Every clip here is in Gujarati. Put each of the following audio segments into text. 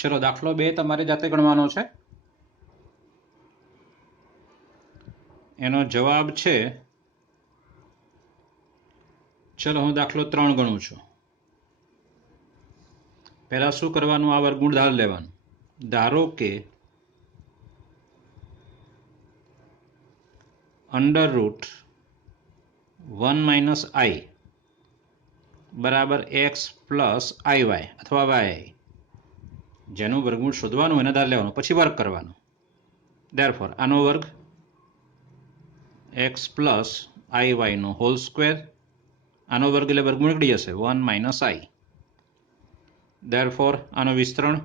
चलो दाखलो 2 તમારે જાતે ગણવાનો છે। એનો જવાબ છે, ચલો હું દાખલો 3 ગણું છું। પહેલા શું કરવાનું, આ વર્ગમૂળ ધાર લેવાનું। ધારો કે √1 - i બરાબર x પ્લસ iy અથવા yi, જેનું વર્ગમૂળ શોધવાનું એને ધાર લેવાનું, પછી વર્ગ કરવાનો। ધેરફોર આનો વર્ગ x પ્લસ iy નો હોલ સ્ક્વેર, આનો વર્ગ એટલે વર્ગમૂળ નીકળી જશે 1 - i। ધેરફોર આનો વિસ્તરણ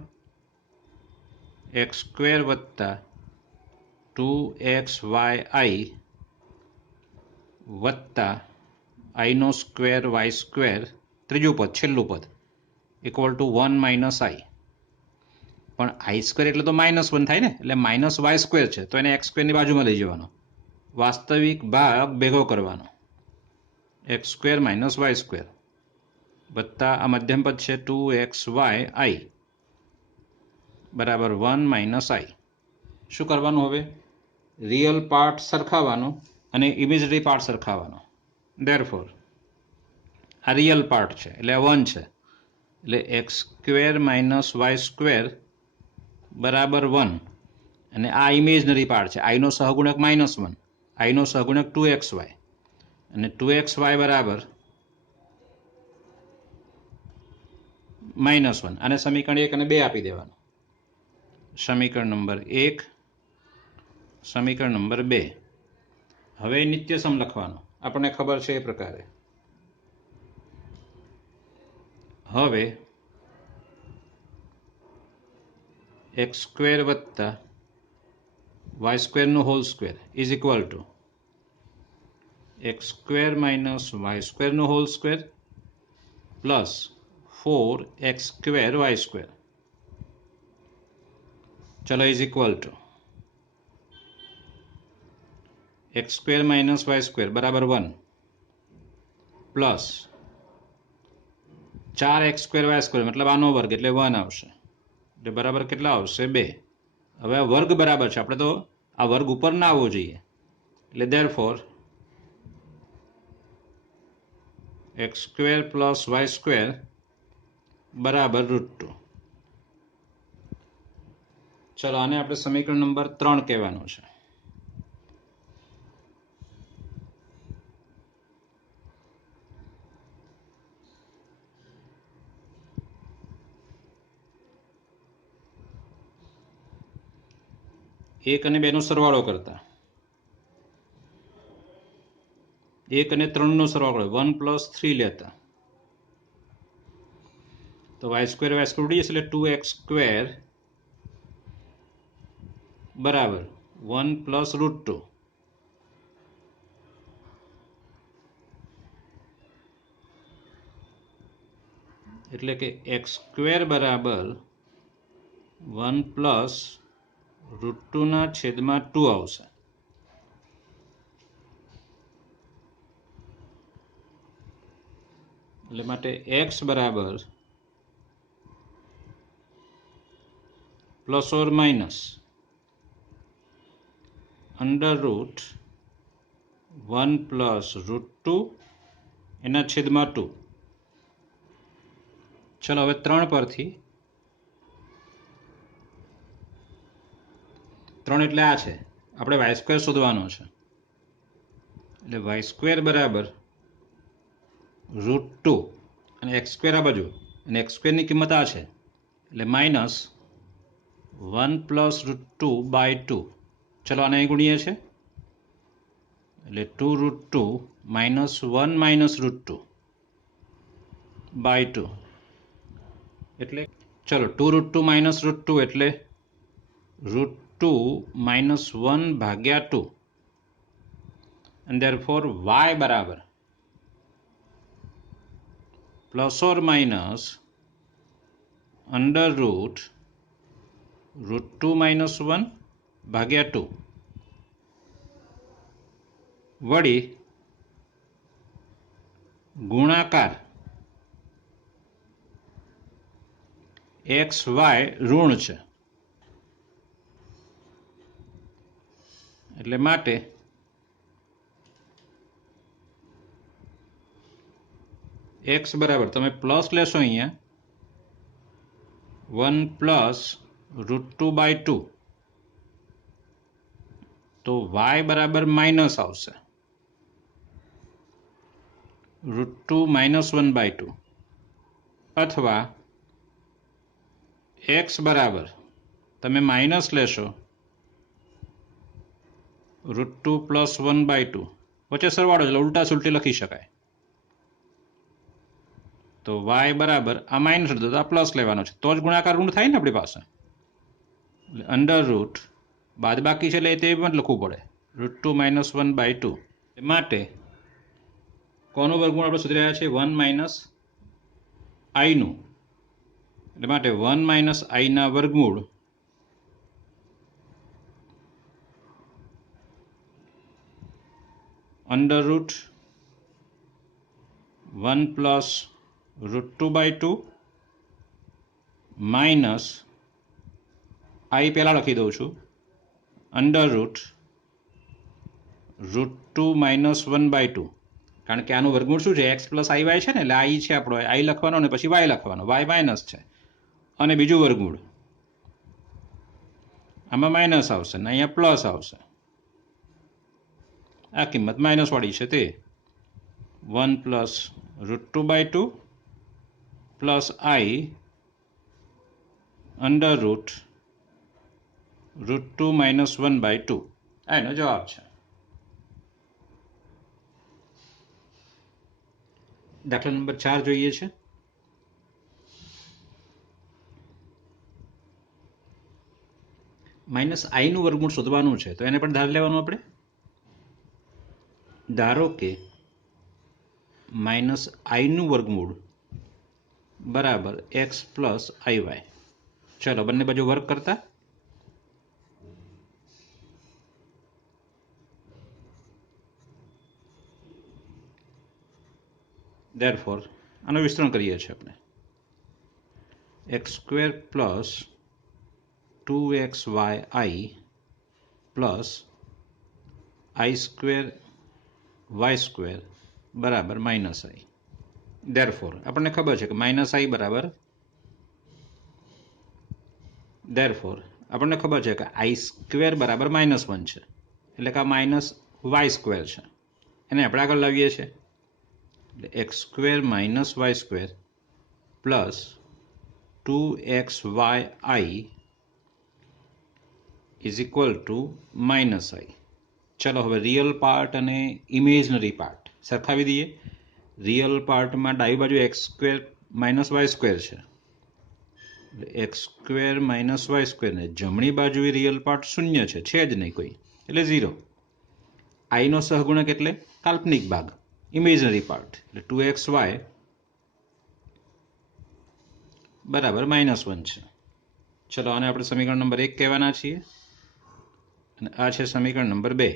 x સ્ક્વેર વત્તા 2xyi વત્તા i નો સ્ક્વેર y સ્ક્વેર, ત્રીજું પદ છેલ્લું પદ ઇક્વલ ટુ 1 - i। પણ i સ્ક્વેર એટલે તો -1 થાય ને, એટલે -y સ્ક્વેર છે તો એને x સ્ક્વેરની બાજુમાં લઈ જવાનો, વાસ્તવિક ભાગ ભેગો કરવાનો, x સ્ક્વેર - y સ્ક્વેર વત્તા આ મધ્યમ પદ છે 2xyi બરાબર 1 - i। શું કરવાનું, હવે રિયલ પાર્ટ સરખાવવાનો અને ઇમેજનરી પાર્ટ સરખાવવાનો। ધેરફોર આ રિયલ પાર્ટ છે એટલે 1 છે, એટલે x સ્ક્વેર - y સ્ક્વેર બરાબર 1, અને આ ઇમેજનરી પાર્ટ છે, i નો સહગુણક -1, i નો સહગુણક 2xy, અને 2xy બરાબર -1। અને સમીકરણ 1 અને 2 આપી દેવાનું। સમીકરણ નંબર 1, સમીકરણ નંબર 2। હવે નિત્યસમ લખવાનો, આપણને ખબર છે એ પ્રકારે। હવે x સ્ક્વેર વત્તા y સ્ક્વેરનો whole square is equal to x square - y સ્ક્વેરનો whole square plus 4x square y square, ચલો is equal to x square - y square બરાબર 1 plus 4x square y square મતલબ આનો વર્ગ એટલે 1 આવશે, એટલે બરાબર કેટલા આવશે 2। હવે આ વર્ગ બરાબર છે, આપણે તો આ વર્ગ ઉપર ના આવવો જોઈએ, એટલે therefore x square plus y square બરાબર √2। ચલો આને આપણે સમીકરણ નંબર 3 કહેવાનું છે। એક અને 2 નો સરવાળો કરતા, 1 અને 3 નો સરવાળો 1 + 3 લેતા, તો y સ્ક્વેર ઉડી જશે, એટલે 2x સ્ક્વેર બરાબર 1 + √2, એટલે કે x સ્ક્વેર બરાબર 1 + √2 ના છેદમાં 2 આવશે। એટલે માટે x બરાબર પ્લસ ઓર માઇનસ √1 + √2 એના છેદમાં 2। ચલો હવે 3 પરથી, 3 એટલે આ છે, આપણે y સ્ક્વેર શોધવાનો છે, એટલે y સ્ક્વેર બરાબર √2 અને x સ્ક્વેર આ બાજુ, અને x સ્ક્વેરની કિંમત આ છે, એટલે -1 + √2/2। ચલો આને અહીં ગુણીએ છે, એટલે 2√2 - 1 - √2/2, એટલે ચલો 2√2 - √2 એટલે √2 - 1/2, and therefore y બરાબર પ્લસ ઓર માઇનસ √2 - 1/2 વળી ગુણાકાર એક્સ વાય ઋણ છે, એટલે માટે એક્સ બરાબર તમે પ્લસ લેશો અહીંયા 1 પ્લસ √2/2, તો y બરાબર માઇનસ આવશે √2 - 1/2, અથવા x બરાબર તમે માઇનસ લેશો √2 + 1/2, વચ્ચે સરવાળો એટલે ઉલટા સુલટી લખી શકાય. તો y બરાબર આ માઇનસ હતો તો આ પ્લસ લેવાનો છે, તો જ ગુણાકાર ઋણ થાય ને આપણી પાસે. એટલે અંડર રૂટ બાદ બાકી છે એટલે તે પણ લખવું પડે √2 - 1/2. માટે કોનું વર્ગમૂળ આપણે શોધી રહ્યા છીએ? 1 - i નું. એટલે માટે 1 - i ના વર્ગમૂળ અંડર રૂટ 1 + √2/2 માઇનસ i પહેલાં લખી દઉં છું અંડર રૂટ √2 - 1/2, કારણ કે આનું વર્ગમૂળ શું છે? x + iy છે ને, એટલે i છે આપણો, i લખવાનો અને પછી y લખવાનો, y માઇનસ છે અને બીજું વર્ગમૂળ આમાં માઇનસ આવશે ને અહીંયા પ્લસ આવશે. આ કિંમત માઇનસ વાળી છે તે 1 + √2/2 પ્લસ i અંડર રૂટ √2 - 1/2. આ એનો જવાબ છે. દાખલા નંબર 4 જોઈએ છે. -i નું વર્ગમૂળ શોધવાનું છે, તો એને પણ ધાર લેવાનું આપણે. ધારો કે -i નું વર્ગમૂળ બરાબર x + iy. ચલો બંને બાજુ વર્ક કરતા therefore આનું વિસ્તરણ કરીએ છીએ આપણે. x² + 2xyi plus i² y² બરાબર -i. therefore આપણને ખબર છે કે -i બરાબર, therefore આપણને ખબર છે કે i² બરાબર -1 છે, એટલે કે આ -y² છે. એને આપણે આગળ લાવીએ છીએ એટલે x² - y² plus 2xyi = -i. ચલો હવે રિયલ પાર્ટ અને ઇમેજનરી પાર્ટ સરખાવી દઈએ. રિયલ પાર્ટમાં ડાબી બાજુ x² - y² છે, x² - y² ને જમણી બાજુ રિયલ પાર્ટ શૂન્ય છે જ નહીં કોઈ, એટલે 0. i નો સહગુણક એટલે કાલ્પનિક ભાગ, ઇમેજનરી પાર્ટ, એટલે 2xy બરાબર -1 છે. ચલો આને આપણે સમીકરણ નંબર 1 કહેવાના છીએ અને આ છે સમીકરણ નંબર 2.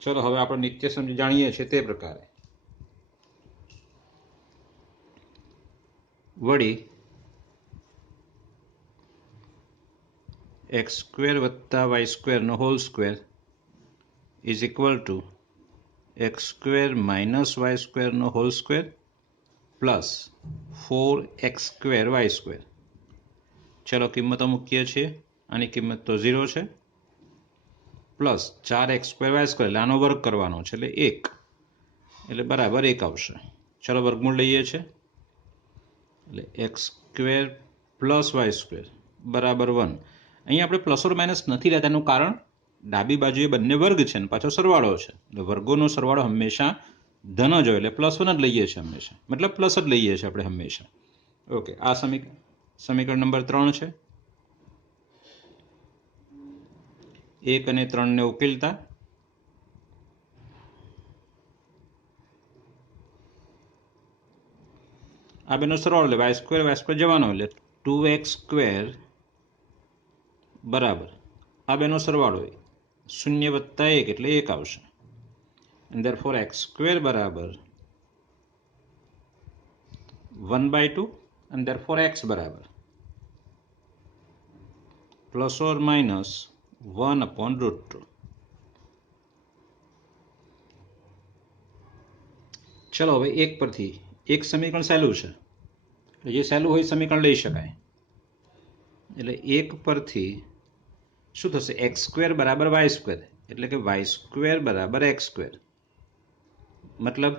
ચલો હવે આપણે નિત્ય સમજી જાણીએ છીએ તે પ્રકારે. વળી x² + y² નો હોલ સ્ક્વેર = x² - y² નો whole square plus 4x² y². ચલો કિંમતો મૂકીએ છીએ. આની કિંમત તો 0 છે, પ્લસ 4x² y² એટલે આનો વર્ગ કરવાનો છે એટલે 1, એટલે બરાબર 1 આવશે. ચલો વર્ગમૂળ લઈએ છીએ એટલે x² + y² બરાબર 1. અહીંયા આપણે પ્લસ ઓર માઇનસ નથી લેતા, એનું કારણ ડાબી બાજુએ બંને વર્ગ છે ને પાછો સરવાળો છે, એટલે વર્ગોનો સરવાળો હંમેશા ધન જ હોય, એટલે +1 જ લઈએ છીએ હંમેશા, મતલબ પ્લસ જ લઈએ છીએ આપણે હંમેશા. ઓકે, આ સમીકરણ નંબર 3 છે. 1 અને 3 ને ઉકેલતા આ બેનો સરવાળો એટલે y² જવાનો, એટલે 2x² બરાબર આ બેનો સરવાળો 0 + 1 એટલે 1 આવશે. therefore x² બરાબર 1/2 અને therefore x બરાબર પ્લસ ઓર માઇનસ 1/√2. ચલો હવે એક પરથી એક સમીકરણ સહેલું છે, જે સહેલું હોય સમીકરણ લઈ શકાય. એટલે એક પરથી શું થશે? x² બરાબર y², એટલે કે y² બરાબર x². મતલબ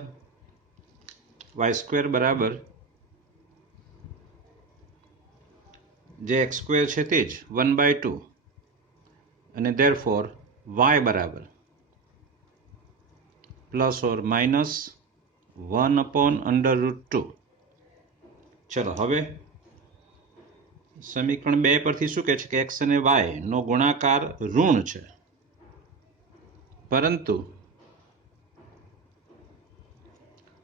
y² બરાબર જે x² છે તે જ 1/2, અને therefore y બરાબર પ્લસ ઓર માઇનસ 1/√2. ચલો હવે સમીકરણ 2 પરથી શું કહે છે કે x અને y નો ગુણાકાર ઋણ છે, પરંતુ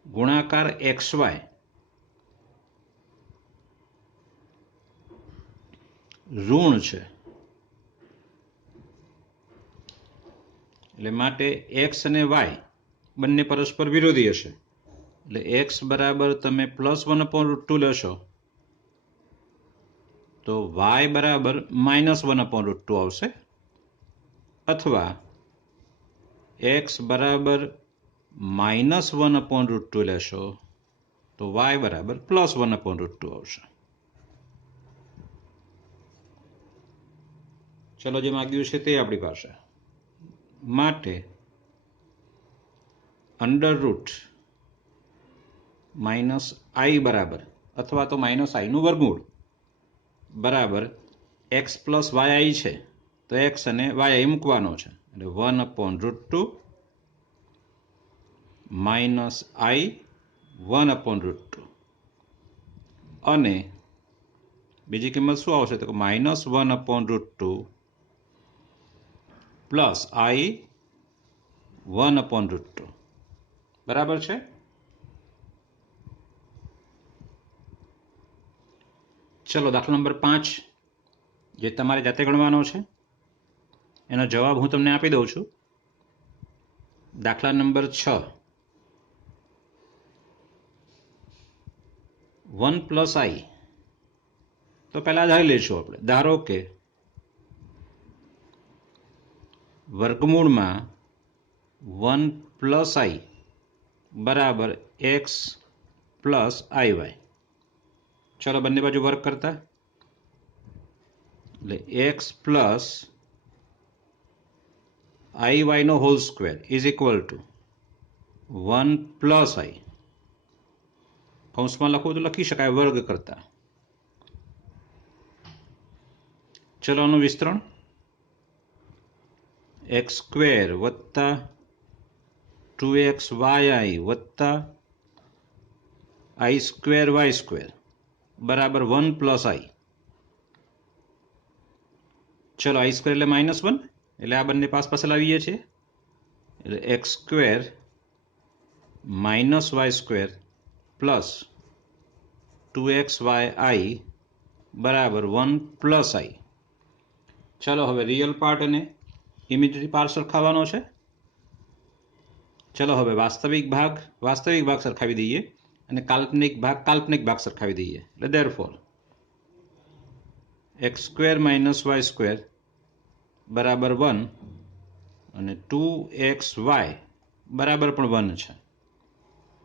ગુણાકાર xy ઋણ છે. એટલે માટે x અને y બંને પરસ્પર વિરોધી હશે. એટલે x બરાબર તમે +1/√2 લેશો તો y બરાબર -1/√2 આવશે, અથવા x બરાબર -1/√2 લેશો તો y બરાબર +1/√2 આવશે. ચલો જે માગ્યું છે તે આપણી પાસે. માટે √-i બરાબર અથવા તો -i નું વર્ગમૂળ બરાબર x + yi છે, તો x અને yi મૂકવાનો છે. એટલે 1/√2 - i 1/√2, અને બીજી કિંમત શું આવશે? તો -1/√2 + i 1/√2. બરાબર છે. ચલો દાખલા નંબર 5 જે તમારે જાતે ગણવાનો છે, એનો જવાબ હું તમને આપી દઉં છું. દાખલા નંબર 6, 1 + i. તો પહેલા ધારી લઈશું આપણે. ધારો કે વર્ગમૂળમાં 1 + i બરાબર x + iy. ચલો બંને બાજુ વર્ક કરતા, એટલે x + iy નો whole square is equal to 1 + i. કૌંસમાં લખવું તો લખી શકાય વર્ગ કરતા. ચલો આનું વિસ્તરણ x² વત્તા 2xyi વત્તા i²y² બરાબર 1 + i. ચલો i² એટલે -1, એટલે આ બંને પાસ લાવીએ છીએ. એટલે x² - y² પ્લસ 2xyi બરાબર 1 + i. ચલો હવે રિયલ પાર્ટ અને ઇમેજનરી પાર્ટ સરખાવવાનો છે. ચલો હવે વાસ્તવિક ભાગ સરખાવી દઈએ અને કાલ્પનિક ભાગ સરખાવી દઈએ. એટલે therefore x² - y² બરાબર 1 અને 2xy બરાબર પણ 1 છે.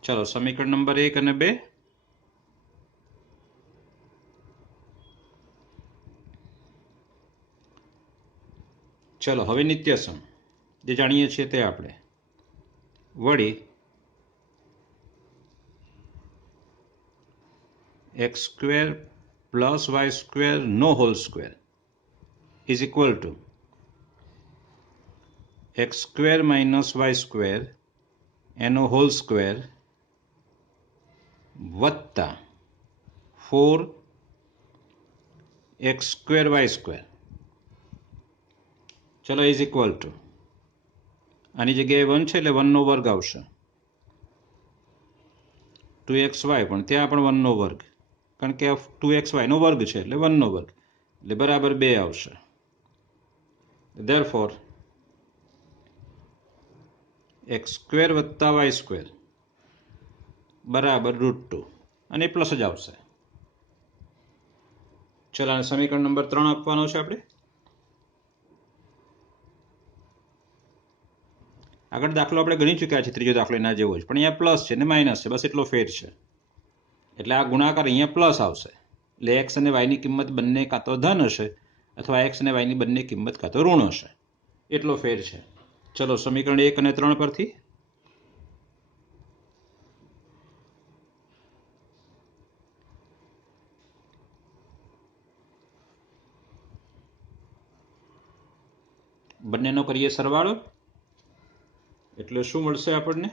ચલો સમીકરણ નંબર 1 અને 2. ચલો હવે નિત્યસમ જે જાણીએ છીએ તે આપણે વળી x² + y² નો whole square is equal to x² - y² એનો હોલ સ્ક્વેર વત્તા 4x² y². ચલો ઇઝ ઇક્વલ ટુ આની જગ્યાએ 1 છે એટલે 1 નો વર્ગ આવશે. 2xy પણ ત્યાં પણ 1 નો વર્ગ, કારણ કે 2xy નો વર્ગ છે એટલે 1 નો વર્ગ, એટલે બરાબર 2 આવશે. therefore x² + y² બરાબર √2, અને પ્લસ જ આવશે. ચલો આને સમીકરણ નંબર 3 આપવાનો છે આપણે. આગળ દાખલો આપણે ગણી ચૂક્યા છે, ત્રીજો દાખલો એના જેવો જ, પણ અહીંયા પ્લસ છે ને માઇનસ છે, બસ એટલો ફેર છે. એટલે આ ગુણાકાર અહીંયા પ્લસ આવશે. એટલે એક્સ અને વાયની કિંમત બંને કાં તો ધન હશે અથવા એક્સ અને વાયની બંને કિંમત કાં તો ઋણ હશે. એટલો ફેર છે. ચલો સમીકરણ 1 અને 3 પરથી બંનેનો કરીએ સરવાળો. એટલે શું મળશે આપણને?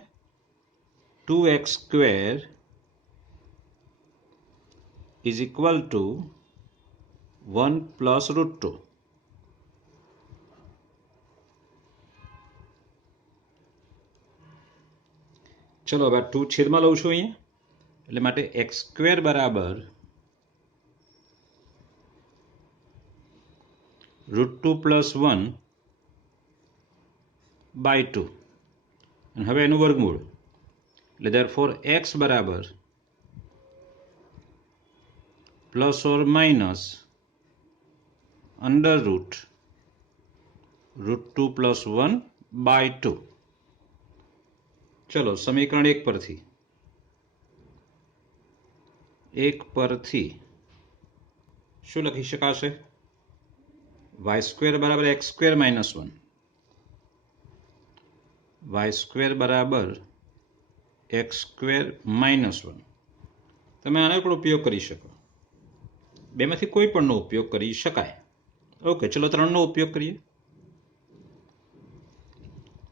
2x² is equal to 1 plus √2. ચલો હવે 2 છેદમાં લઉં છું અહીંયા, એટલે માટે x² બરાબર √2 plus 1 by 2. અને હવે એનું વર્ગમૂળ, એટલે therefore x બરાબર plus or minus under route √2 plus 1 by 2. ચલો સમીકરણ 1 પરથી શું લખી શકાશે? y² બરાબર x² minus 1, y² બરાબર x² minus 1. તમે આનો પણ ઉપયોગ કરી શકો, બેમાંથી કોઈ પણનો ઉપયોગ કરી શકાય. ઓકે, ચલો 3નો ઉપયોગ કરીએ.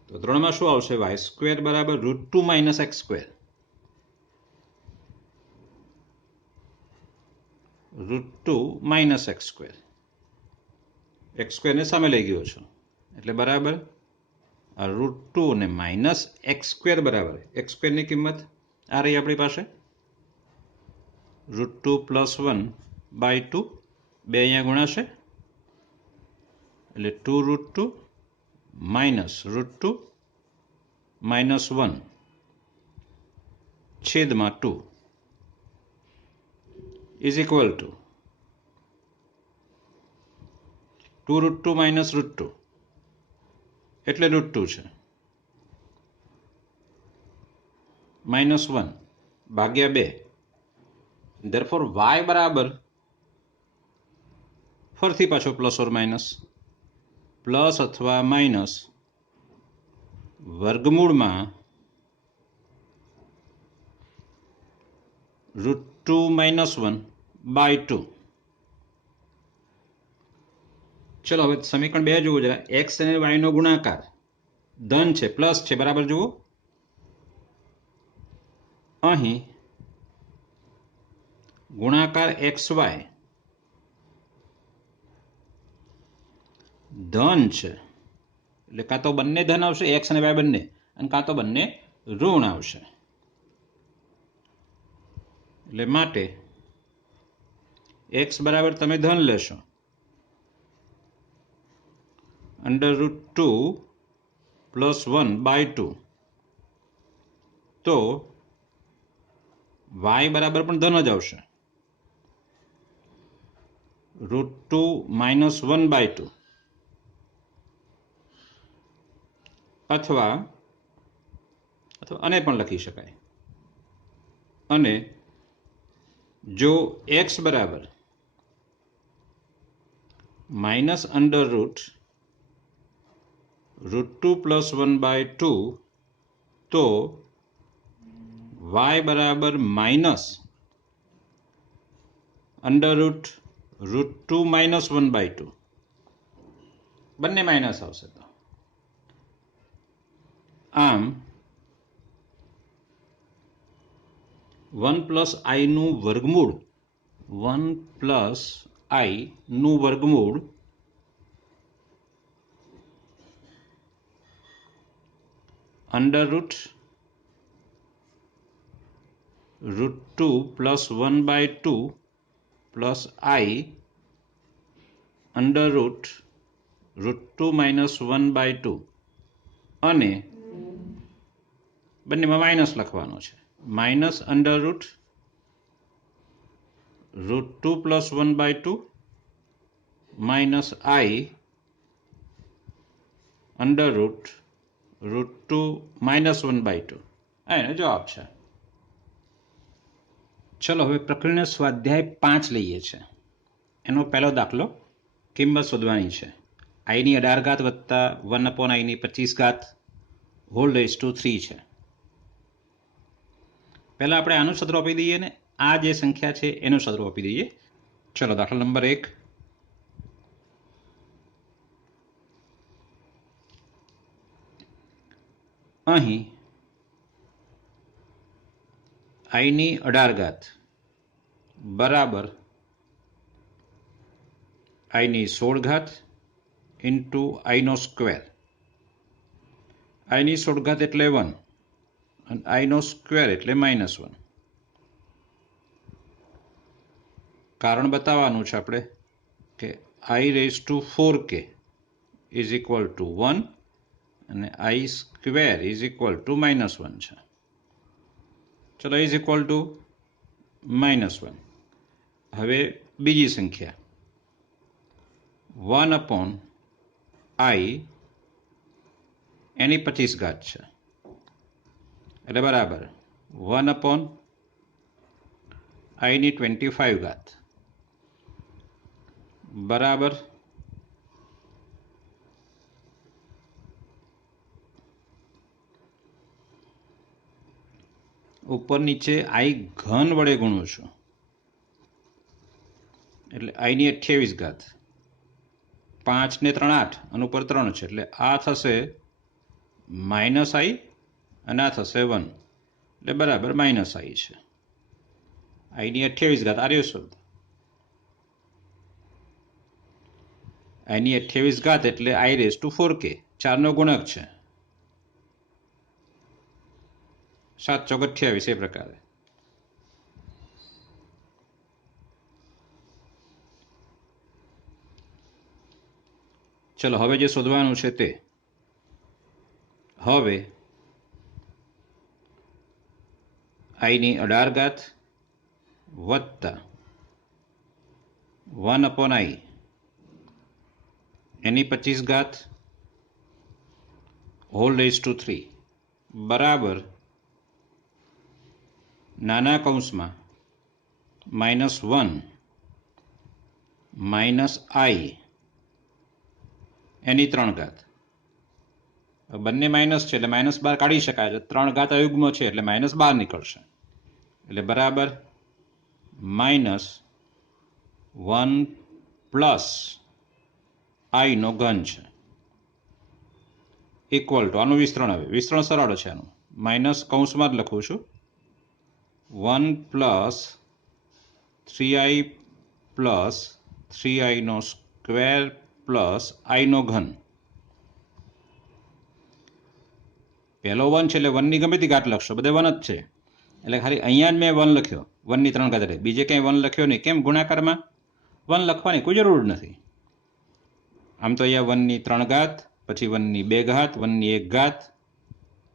તો 3માં શું આવશે? y² બરાબર √2 minus x², √2 minus x². x² ને સામે લઈ ગયો છો એટલે બરાબર આ √2 ને માઇનસ x² બરાબર x² ની કિંમત આ રહી આપણી પાસે √2 plus 1 by 2. બે અહીંયા ગુણાશે એટલે 2√2 minus √2 minus 1 છેદમાં 2 is equal to 2√2 minus √2 એટલે √2 છે, minus 1 ભાગ્યા 2. therefore y બરાબર ફરથી પાછો પ્લસ ઓર માઇનસ, પ્લસ અથવા માઇનસ વર્ગમૂળમાં √2 minus 1 by 2. ચલો હવે સમીકરણ 2 જુઓ જરા. એક્સ અને વાયનો ગુણાકાર ધન છે, પ્લસ છે, બરાબર જુઓ. અહીં ગુણાકાર XY ધન છે, એટલે કાં તો બંને ધન આવશે, એક્સ અને વાય બંને, અને કાં તો બંને ઋણ આવશે. એટલે માટે એક્સ બરાબર તમે ધન લેશો અંડર √2 plus 1 by 2, તો y બરાબર પણ ધન જ આવશે √2 minus 1 by 2. અથવા આને પણ લખી શકાય. અને જો x બરાબર minus under route √2 plus 1 by 2, તો y બરાબર minus under route √2 minus 1 by 2. બંને માઇનસ આવશે. તો આમ 1 plus i નું વર્ગમૂળ, 1 plus i નું વર્ગમૂળ under route √2 plus 1 by 2 plus i under route √2 minus 1 by 2. અને બંનેમાં માઇનસ લખવાનો છે, minus under route √2 plus 1 by 2 minus I under route √2 -1/2 આ એનો જવાબ છે. ચલો હવે પ્રકરણ સ્વાધ્યાય 5 લઈએ છે. એનો પહેલો દાખલો કિંમત શોધવાની છે. આઈની 18 વત્તા 1/i ની 25 હોલ રેઝ ટુ 3 છે. પહેલા આપણે આનું સદરૂપ આપી દઈએ ને આ જે સંખ્યા છે એનું સદરૂપ આપી દઈએ. ચલો દાખલા નંબર 1. અહીં આઈની 18 બરાબર આઈની 16 ઇન્ટુ આઈનો સ્ક્વેર. આઈની 16 એટલે 1 અને આઈનો સ્ક્વેર એટલે -1. કારણ બતાવવાનું છે આપણે કે I raise to 4k is equal to 1 અને I square is equal to -1 છે. ચલો ઇઝ ઇક્વલ ટુ -1. હવે બીજી સંખ્યા 1/i એની 25 છે એટલે બરાબર 1/i ની 25 બરાબર ઉપર નીચે આઈ ઘન વડે ગુણું છું એટલે આઈની 28 5 ને 3 8 અને ઉપર 3 છે એટલે આ થશે -i અને આ થશે 1 એટલે બરાબર -i છે. આઈની 28 આ રહ્યો શબ્દ. આઈની 28 એટલે આઈ રેઝ ટુ 4k 4 નો ગુણક છે. 7 ચોક 28 એ પ્રકારે. ચલો હવે જે શોધવાનું છે તે હવે આઈની 18 વત્તા 1/i એની 25 હોલ રેઝ ટુ 3 બરાબર નાના કૌંસમાં -1 -i એની 3 બંને માઇનસ છે એટલે -12 કાઢી શકાય છે. 3 અયુગ્મ છે એટલે -12 નીકળશે એટલે બરાબર -1 પ્લસ આઈ નો ઘન છે ઇક્વલ ટુ આનું વિસ્તરણ. હવે વિસ્તરણ સરળ છે. આનું માઇનસ કૌંસમાં જ લખું છું 1 પ્લસ 3i પ્લસ 3i નો સ્ક્વેર પ્લસ આઈ નો ઘન. પહેલો 1 છે એટલે 1 ની ગમે તે ઘાત લખશો બધે 1 જ છે એટલે ખાલી અહીંયા જ મેં 1 લખ્યો 1 ની 3 ઘાત. બીજે ક્યાંય 1 લખ્યો નહીં. કેમ? ગુણાકારમાં 1 લખવાની કોઈ જરૂર નથી. આમ તો અહીંયા 1 ની 3 ઘાત પછી 1 ની 2 ઘાત 1 ની 1 ઘાત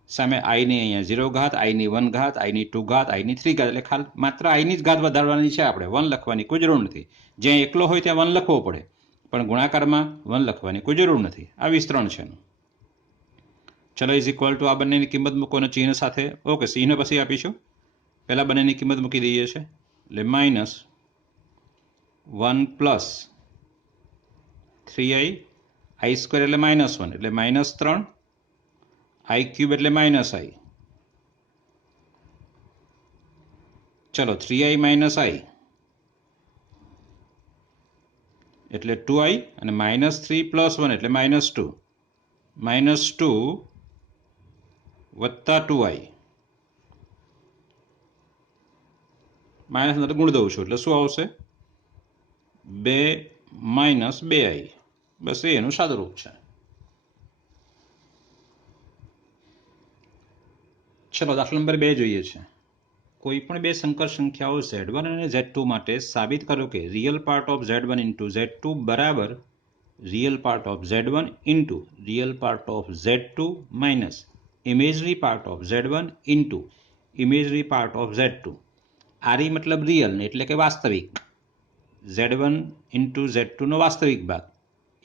સામે આઈની અહીંયા 0 ઘાત આઈની 1 ઘાત આઈની 2 ઘાત આઈની 3 ઘાત એટલે ખાલી માત્ર આઈની જ ઘાત વધારવાની છે. આપણે 1 લખવાની કોઈ જરૂર નથી. જ્યાં એકલો હોય ત્યાં 1 લખવો પડે પણ ગુણાકારમાં 1 લખવાની કોઈ જરૂર નથી. આ વિસ્તરણ છે. ચલો ઇઝ ઇક્વલ ટુ આ બંનેની કિંમત મૂકો અને ચિહ્ન સાથે. ઓકે ચિહ્ન પછી આપીશું. પહેલા બંનેની કિંમત મૂકી દઈએ છે એટલે -1 પ્લસ 3i આઈ સ્ક્વેર એટલે -1 એટલે -3 આઈ ક્યુબ એટલે -i. ચલો 3i -i એટલે 2i અને -3 + 1 એટલે -2 -2 વત્તા 2i માઇનસ અંદર ગુણ દઉં છું એટલે શું આવશે 2 - 2i. બસ એનું સાદુરૂપ છે. ચલો દાખલા નંબર 2 જોઈએ છે. કોઈ પણ બે સંકર સંખ્યાઓ z1 અને z2 માટે સાબિત કરો કે real part of z1 into z2 બરાબર real part of z1 into real part of z2 minus imagery part of z1 into imagery part of z2. આરી મતલબ રિયલ ને એટલે કે વાસ્તવિક Z1 ઇન્ટુ Z2નો વાસ્તવિક ભાગ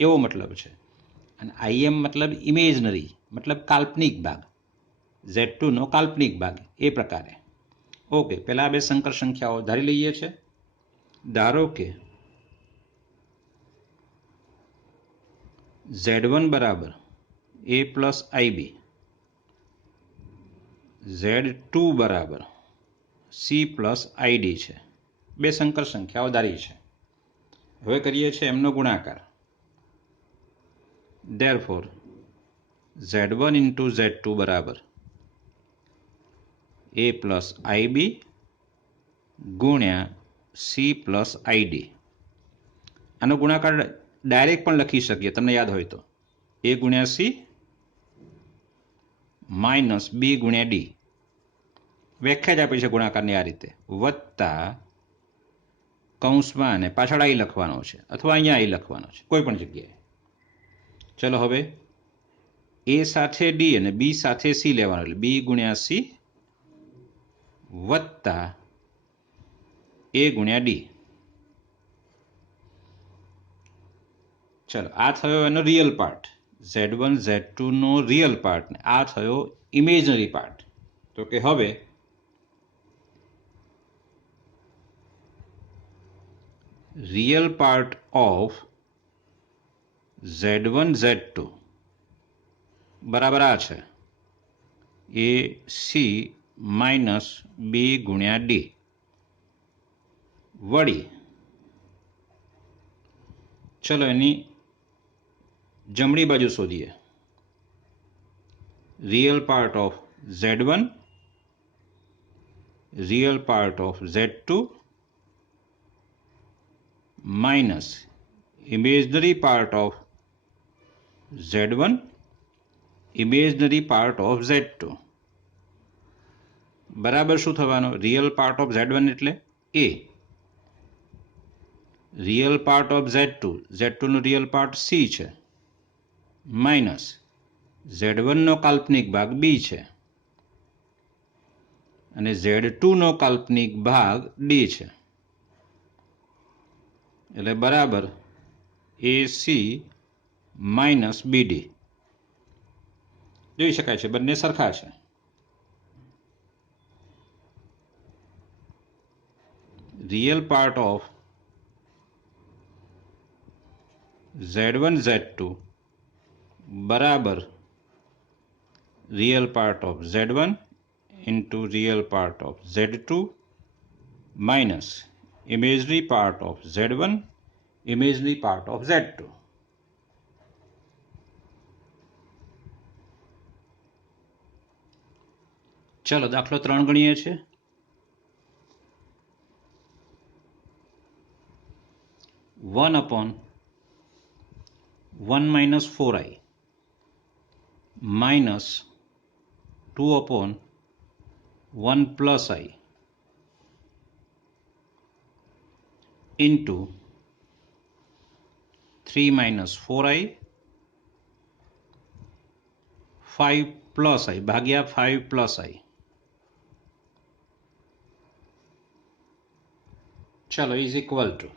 એવો મતલબ છે, અને IM મતલબ ઇમેજનરી મતલબ કાલ્પનિક ભાગ, Z2નો કાલ્પનિક ભાગ એ પ્રકારે. ઓકે, પહેલાં બે સંકર સંખ્યાઓ ધારી લઈએ છે. ધારો કે Z1 બરાબર A પ્લસ IB, Z2 બરાબર C પ્લસ ID છે. બે સંકર સંખ્યાઓ ધારી છે. હવે કરીએ છીએ એમનો ગુણાકાર. Therefore, Z1 ઇન્ટુ Z2 બરાબર A પ્લસ IB ગુણ્યા C પ્લસ ID. આનો ગુણાકાર ડાયરેક્ટ પણ લખી શકીએ, તમને યાદ હોય તો. A ગુણ્યા C માઇનસ B ગુણ્યા D. વ્યાખ્યા જ આપી છે ગુણાકારની આ રીતે, વત્તા કૌંસમાં અને પાછળ I લખવાનો છે, અથવા અહીંયા I લખવાનો છે, કોઈ પણ જગ્યાએ. ચલો હવે A સાથે D અને B સાથે C લેવાનો, એટલે B ગુણ્યા C વત્તા A ગુણ્યા D. ચલો, આ થયો એનો રિયલ પાર્ટ, Z1 Z2નો રિયલ પાર્ટ, ને આ થયો ઇમેજનરી પાર્ટ. તો કે હવે real part of Z1 Z2 બરાબર આ છે AC માઇનસ B ગુણ્યા D. વળી ચલો એની જમણી બાજુ શોધીએ. Real part of Z1 real part of Z2 minus imaginary part of Z1 imaginary part of Z2 બરાબર શું થવાનો? રિયલ પાર્ટ ઓફ Z1 એટલે A, real part of Z2, Z2નો રિયલ પાર્ટ C છે, માઇનસ Z1નો કાલ્પનિક ભાગ B છે, અને Z2નો કાલ્પનિક ભાગ D છે. એટલે બરાબર AC માઇનસ BD. જોઈ શકાય છે બંને સરખા છે. Real part of Z1 Z2 બરાબર real part of Z1 into real part of Z2 minus imaginary part of Z1 imaginary part of Z2. ચલો દાખલો 3 ગણીએ છીએ. 1/1 minus 4i minus 2/1 plus I into 3 minus 4i 5 plus I ભાગ્યા 5 plus I. ચલો ઇઝ ઇક્વલ ટુ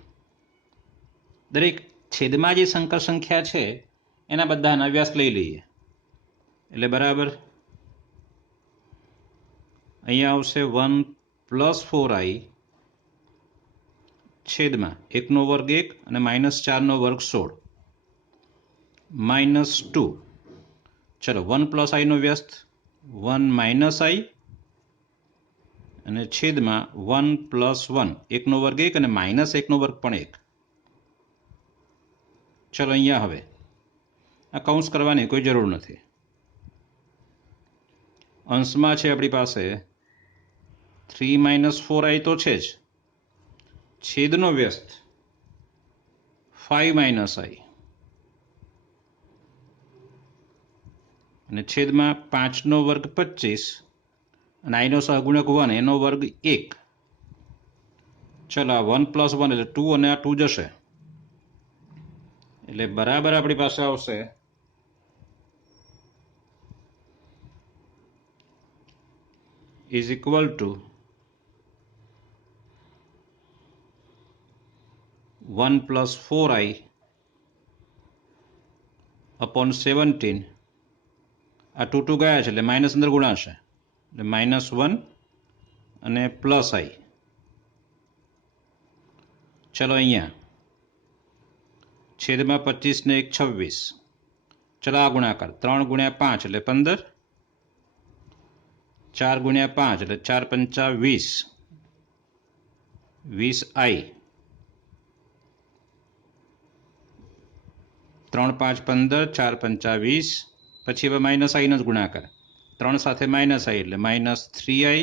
દરેક છેદમાં જે સંકર સંખ્યા છે એના બધાના વ્યાસ લઈ લઈએ. એટલે બરાબર અહીંયા આવશે 1 પ્લસ 4i છેદમાં 1નો વર્ગ 1 અને -4નો વર્ગ 16 માઇનસ 2. ચલો 1 પ્લસ આઈનો વ્યસ્ત 1 માઇનસ આઈ અને છેદમાં 1 પ્લસ 1, 1નો વર્ગ 1 અને -1નો વર્ગ પણ 1. ચલો અહીંયા હવે આ કૌંસ કરવાની કોઈ જરૂર નથી. અંશમાં છે આપણી પાસે 3 માઇનસ 4i તો છે જ, છેદનો વ્યસ્ત 5 માઇનસ આઈ અને છેદમાં 5નો વર્ગ 25 અને આઈનો સહગુણક 1, એનો વર્ગ 1. ચલો આ 1 પ્લસ 1 એટલે 2 અને આ 2 જશે, એટલે બરાબર આપણી પાસે આવશે is equal to 1 + 4i upon 17 आ 2 गया है એટલે માઇનસ અંદર ગુણાશે એટલે -1 અને +i। चलो अँ छेद में 25 ने 1 26। चलो आ गुणाकार 3 × 5 એટલે 15, 4 × 5 એટલે 4 × 5 20, 20i। 3 × 5 = 15, 4 × 5 = 20। પછી હવે -i નો જ ગુણાકાર 3 સાથે -i એટલે -3i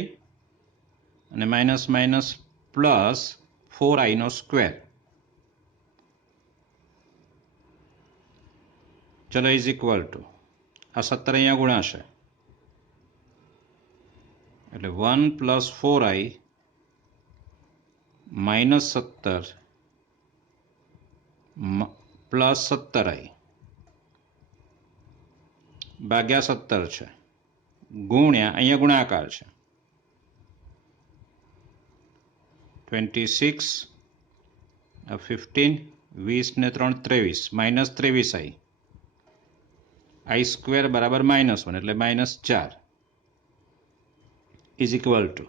અને માઇનસ માઇનસ પ્લસ 4i નો સ્ક્વેર। चलो इज इक्वल टू आ 17 अँ गुणाशे એટલે 1 + 4i -17 + 17i ભાગ્યા 17 છે ગુણ્યા અહીંયા ગુણાકાર છે 26 15 20 ને 3 23 -23i i² बराबर -1 એટલે -4 इज इक्वल टू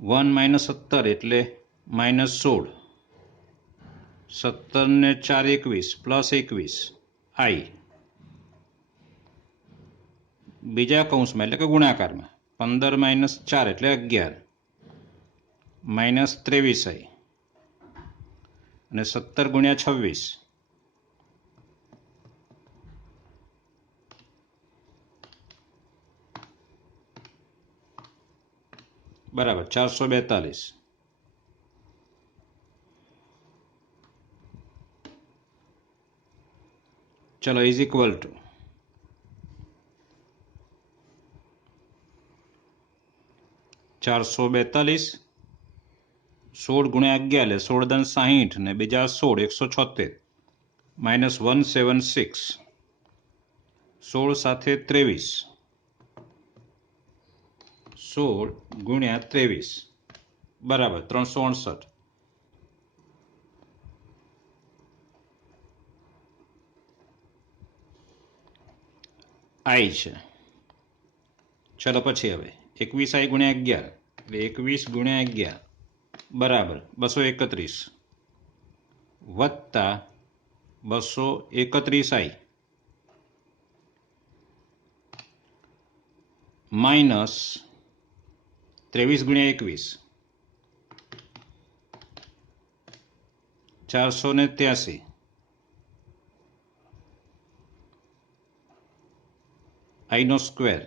1 - 17 એટલે -16, 17 ને 4 21 +21 i બીજા કૌંસમાં એટલે કે ગુણાકારમાં 15 - 4 એટલે 11 -23i અને 17 × 26 बराबर 442। चलो इज इक्वल टू 442 16 × 11 એટલે 16 × 60 ને બીજા 16 176 -176 16 સાથે 23 16 × 23 બરાબર 368 i છે। ચલો પછી હવે 21i × 11 એટલે 21 × 11 बराबर 231 वत्ता 231i माइनस 23 × 21 483 i નો સ્ક્વેર।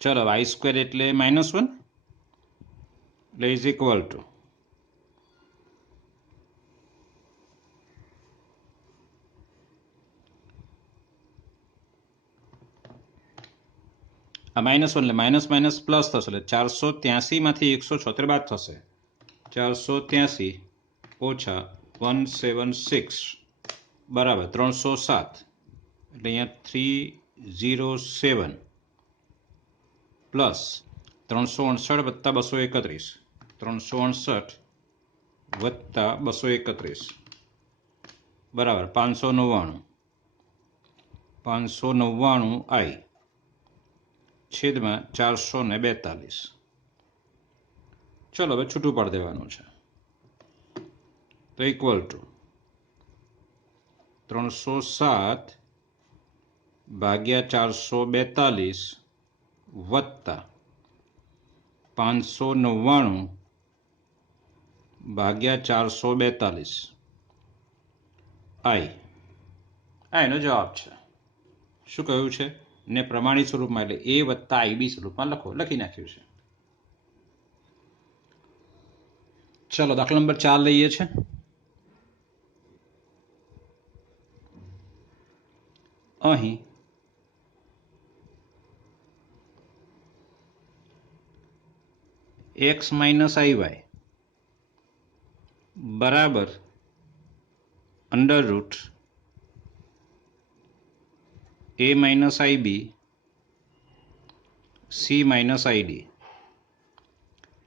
चलो i² એટલે -1 એટલે ઇઝ ઇક્વલ ટુ આ -1 એટલે માઇનસ માઇનસ પ્લસ થશે એટલે 483 માંથી 176 બાદ થશે 483 ઓછા 176 બરાબર 307 એટલે અહીંયા 307 પ્લસ 359 વત્તા 231 359 વત્તા 231 બરાબર 599 i છેદમાં 442। ચલો હવે છૂટું પાડી દેવાનું છે તો ઇક્વલ ટુ 307 ભાગ્યા 442 વત્તા 599 ભાગ્યા 442 i આ એનો જવાબ છે। શું કહ્યું છે ને પ્રમાણિત સ્વરૂપમાં એટલે a વત્તા ib સ્વરૂપમાં લખી નાખ્યું છે। ચલો દાખલા નંબર 4 લઈએ છે। અહીં x - iy બરાબર √ a - ib c - id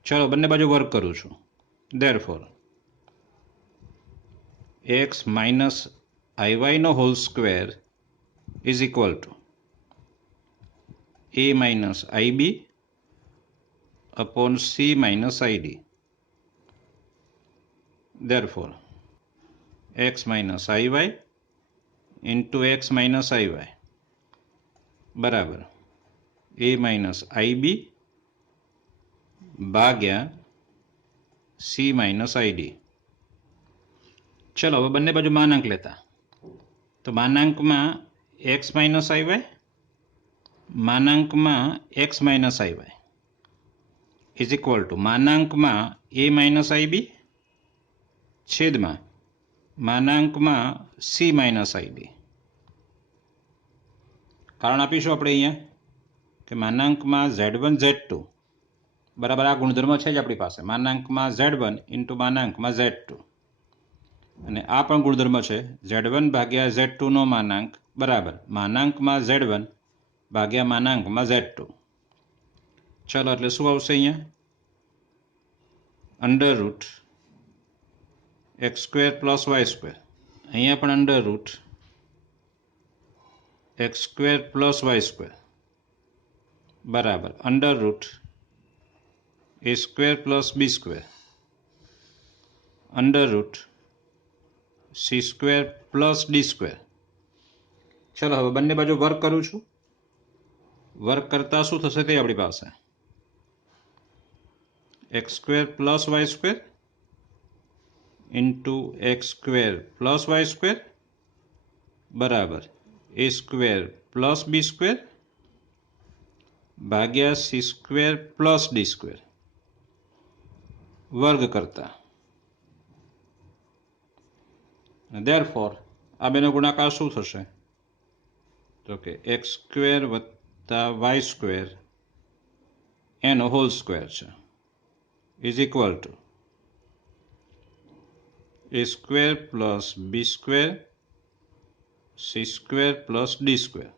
ચલો બંને બાજુ વર્ક કરું છું. ધેરફોર એક્સ માઇનસ આઈવાયનો whole square is equal to a minus ib upon c minus id. Therefore, x minus iy into x minus iy બરાબર a minus ib ભાગ્યા c minus id. ચલો હવે બંને બાજુ માનાંક લેતા. તો માનાંકમાં x minus iy માનાંકમાં x minus iy is equal to માનાંકમાં a માઇનસ ib છેદમાં માનાંકમાં c માઇનસ id. કારણ આપીશું આપણે અહીંયા કે માનાંકમાં z1 z2 બરાબર આ ગુણધર્મ છે જ આપણી પાસે. માનાંકમાં z1 ઇન્ટુ માનાંકમાં z2 અને આ પણ ગુણધર્મ છે z1 ભાગ્યા z2 નો માનાંક બરાબર માનાંકમાં z1 ભાગ્યા માનાંકમાં z2. ચલો એટલે શું આવશે અહીંયા under root X square plus Y square. અહીંયા પણ under root X square plus Y square બરાબર under root A square plus B square under root C square plus D square. ચલો હવે બંને બાજુ વર્ક કરું છું. વર્ક કરતા શું થશે તે આપણી પાસે x square plus Y square into x square plus Y square બરાબર a square plus B square ભાગ્યા c square plus D square વર્ગ કરતા. ધેરફોર આ બેનો ગુણાકાર શું થશે તો કે એક્સ સ્ક્વેર વત્તા વાય સ્ક્વેર એનો હોલ સ્ક્વેર છે is equal to a square plus B square c square plus D square.